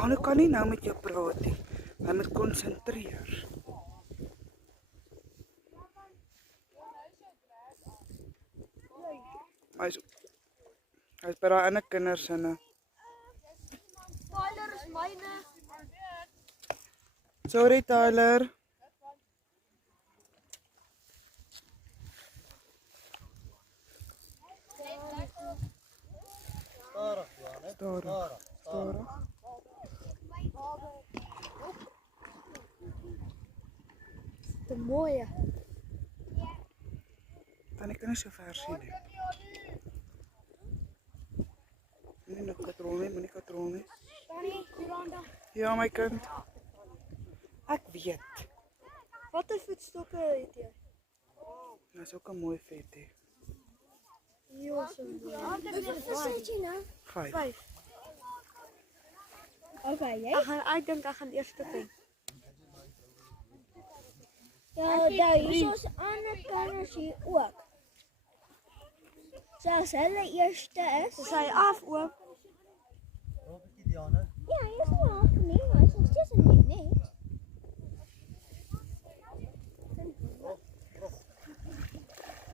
Diana kan nie nou met jou praat nie. Hy moet konsentreer. Hy is by daai ander kinders sinne. Tyler is myne. Sorry Tyler. Stadig. Te mooi. Dan ek kan nie so ver sien nie. Moenie katrol nie. Tannie, Jolanda. Ja my kind. Ek weet. Watter voetstokke het jy? Dit is ook 'n mooi vet hè. Ja, so. Wat sê jy nou? 5. Okay, jy? Ek dink ek gaan eers kyk. Ja, daar hier is ander kinders hier ook. Selfs hulle eerste is. Sy af ook. Ja, hier is wel af nie.